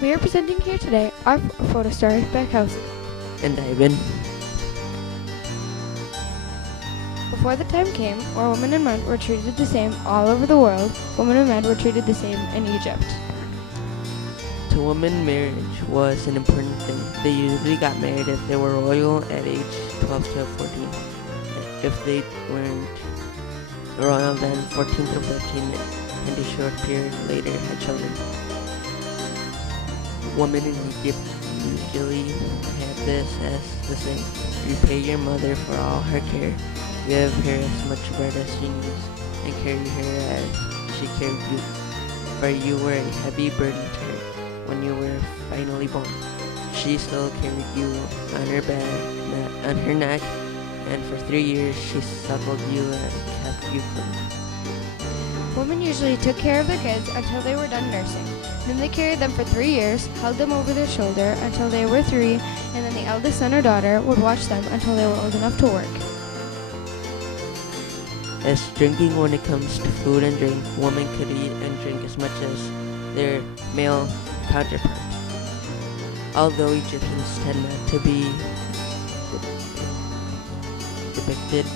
We are presenting here today our photo story by Kelsey and Ivan. Before the time came where women and men were treated the same all over the world, women and men were treated the same in Egypt. To women, marriage was an important thing. They usually got married if they were royal at age 12 to 14. If they weren't royal, then 14 to 15, and a short period later had children. Women in Egypt usually had this as the same. Repay your mother for all her care. Give her as much bread as she needs, and carry her as she carried you. For you were a heavy burden to her when you were finally born. She still carried you on her on her neck, and for 3 years she suckled you and kept you clean. Women usually took care of their kids until they were done nursing. Then they carried them for 3 years, held them over their shoulder until they were 3, and then the eldest son or daughter would watch them until they were old enough to work. As drinking, when it comes to food and drink, women could eat and drink as much as their male counterparts. Although Egyptians tend not to be depicted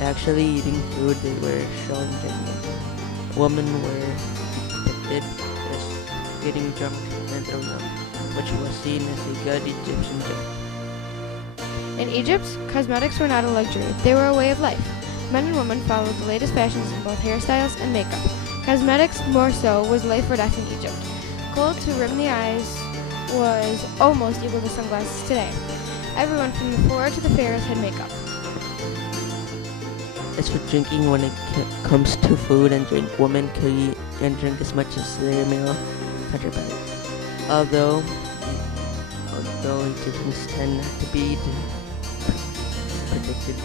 actually eating food, they were shown drinking. Women were depicted as getting drunk and throwing up, which was seen as a good Egyptian joke. In Egypt, cosmetics were not a luxury, they were a way of life. Men and women followed the latest fashions in both hairstyles and makeup. Cosmetics, more so, was life or death in Egypt. Gold to rim the eyes was almost equal to sunglasses today. Everyone from the poor to the pharaohs had makeup. As for drinking, when it comes to food and drink, women could eat and drink as much as their male counterparts. Although Egyptians tend not to be predicted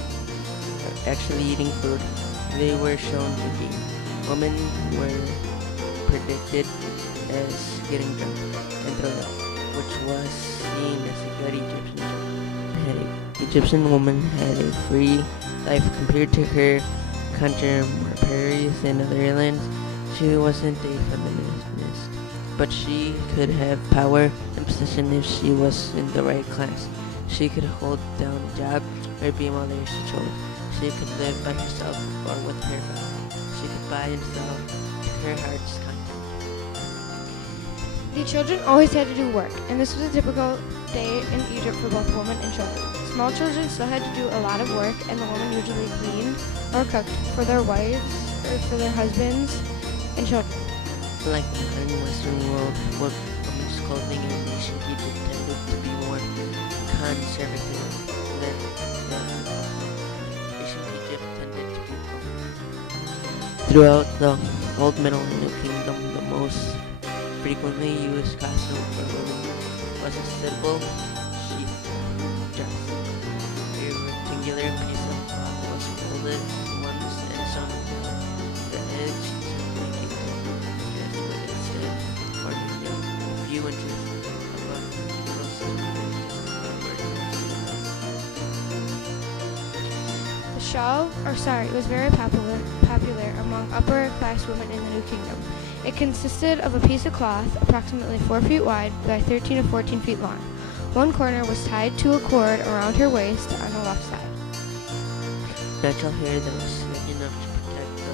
actually eating food, they were shown drinking. Women were predicted as getting drunk and throwing up, which was seen as a good Egyptian joke. Egyptian woman had a free life compared to her contemporaries in other lands. She wasn't a feminist, but she could have power and position if she was in the right class. She could hold down a job or be a mother if she chose. She could live by herself or with her family. She could buy and sell her heart's content. The children always had to do work, and this was a typical day in Egypt for both women and children. Small children still had to do a lot of work, and the women usually cleaned or cooked for their wives or for their husbands and children. Like the modern Western world, women's clothing in ancient Egypt tended to be more conservative than ancient Egypt tended to be. Throughout the Old Middle and New Kingdom, the most frequently used costume for women was a simple sheath dress. A rectangular piece of cloth was folded once and sewn the edge to make it dress with its head or a few inches above the uterus. The shawl, was very popular among upper class women in the New Kingdom. It consisted of a piece of cloth approximately 4 feet wide by 13 to 14 feet long. One corner was tied to a cord around her waist on the left side. Natural hair that was thick enough to protect the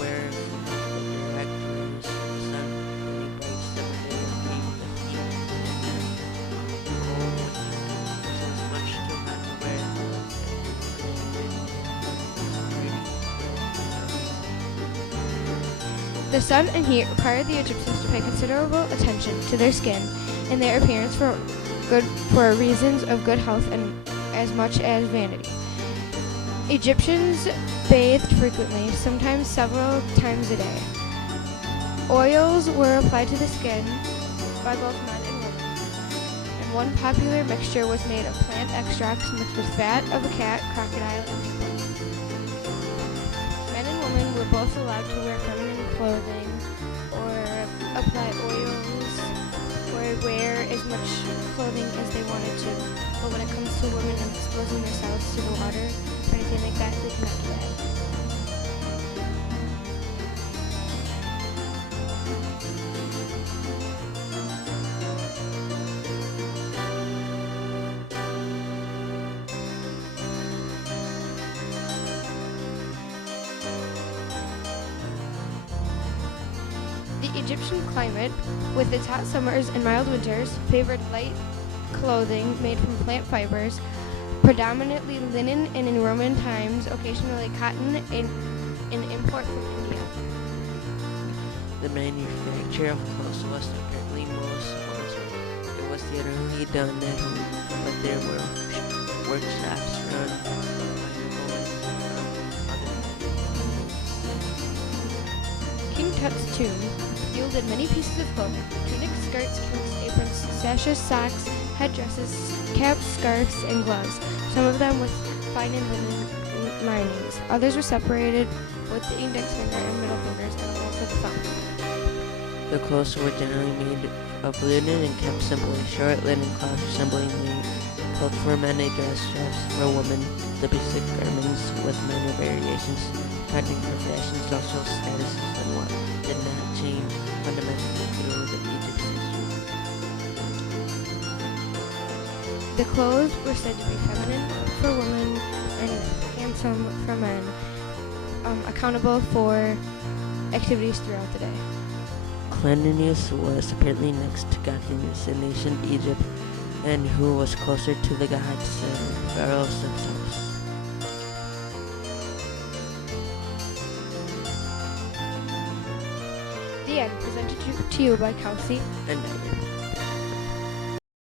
wearer from the direct rays of the sun and a bright summer day gave the heat and the cold which was much too hot to wear. The sun and heat required the Egyptians to pay considerable attention to their skin and their appearance for reasons of good health and as much as vanity. Egyptians bathed frequently, sometimes several times a day. Oils were applied to the skin by both men and women, and one popular mixture was made of plant extracts mixed with fat of a cat, crocodile, and people. Men and women were both allowed to wear feminine clothing or apply oils or wear as much clothing as they wanted to. But when it comes to women exposing themselves to the water or anything like that, they cannot do that. Egyptian climate, with its hot summers and mild winters, favored light clothing made from plant fibers, predominantly linen, and in Roman times, occasionally cotton, an import from India. The manufacture of clothes was apparently most wanted. It was generally done at home, but there were workshops run by noblemen from other families. King Tut's tomb yielded many pieces of clothing: tunics, skirts, kilts, aprons, sashes, socks, headdresses, caps, scarves, and gloves, some of them with fine and linen linings. Others were separated with the index finger and middle fingers and a hole for the thumb. The clothes were generally made of linen and kept simply. Short linen cloth resembling the cloth for men, a dress straps for women, the basic garments with minor variations, depending on fashion, social status, and what did not change fundamentally through the Egypt's history. The clothes were said to be feminine for women and handsome for men, accountable for activities throughout the day. Cleanliness was apparently next to godliness in ancient Egypt, and who was closer to the gods than pharaohs themselves. The end, presented to you by Kelsey And Ivan.